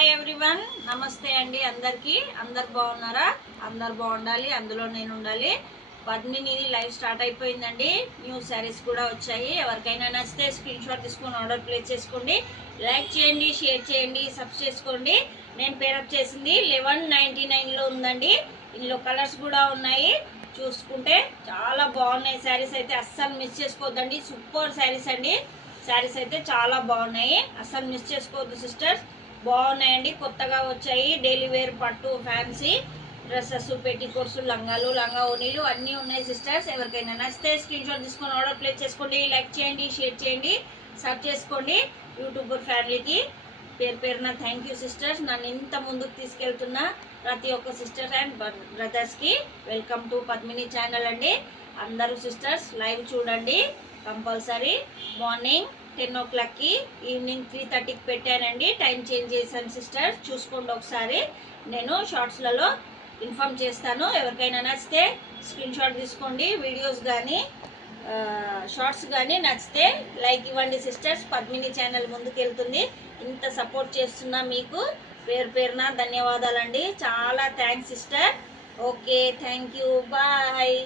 Hi everyone, నమస్తే అండి. అందరు బాగున్నారా? అందరు బాగుండాలి, అందులో నేను ఉండాలి. పద్మిని లైవ్ స్టార్ట్ అయిపోయిందండి. న్యూ శారీస్ కూడా వచ్చాయి. ఎవరికైనా నచ్చితే స్క్రీన్ షాట్ తీసుకొని ఆర్డర్ ప్లేస్ చేసుకోండి. లైక్ చేయండి, షేర్ చేయండి, సబ్స్క్రైబ్ చేసుకోండి. నేను పేరప్ చేసింది 1199లో ఉందండి. ఇందులో కలర్స్ కూడా ఉన్నాయి. చూసుకుంటే చాలా బాగున్నాయి శారీస్ అయితే, అస్సలు మిస్ చేసుకోవద్దండి. సూపర్ శారీస్ అండి. శారీస్ అయితే చాలా బాగున్నాయి, అస్సలు మిస్ చేసుకోవద్దు సిస్టర్స్. బాగున్నాయండి, కొత్తగా వచ్చాయి. డైలీ వేర్ పట్టు ఫ్యాన్సీ డ్రెస్సెస్, పెట్టికోట్స్, లంగా ఓనీలు అన్నీ ఉన్నాయి సిస్టర్స్. ఎవరికైనా నచ్చితే స్క్రీన్ షాట్ తీసుకొని ఆర్డర్ ప్లేస్ చేసుకోండి. లైక్ చేయండి, షేర్ చేయండి, సబ్ చేసుకోండి. యూట్యూబర్ ఫ్యామిలీకి పేరున థ్యాంక్ యూ సిస్టర్స్. నన్ను ఇంత ముందుకు తీసుకెళ్తున్న ప్రతి ఒక్క సిస్టర్ అండ్ బ్రదర్స్కి వెల్కమ్ టు పద్మిని ఛానల్ అండి. అందరూ సిస్టర్స్ లైవ్ చూడండి కంపల్సరీ. మార్నింగ్ 10 o'clockకి, ఈవినింగ్ 3:30కి పెట్టానండి. టైం చేంజ్ చేశాను సిస్టర్, చూసుకోండి ఒకసారి. నేను షార్ట్స్లలో ఇన్ఫామ్ చేస్తాను. ఎవరికైనా నచ్చితే స్క్రీన్ షాట్ తీసుకోండి. వీడియోస్ కానీ షార్ట్స్ కానీ నచ్చితే లైక్ ఇవ్వండి సిస్టర్స్. పద్మిని ఛానల్ ముందుకెళ్తుంది. ఇంత సపోర్ట్ చేస్తున్నా మీకు పేరున ధన్యవాదాలండి. చాలా thanks sister. Okay, thank you, bye.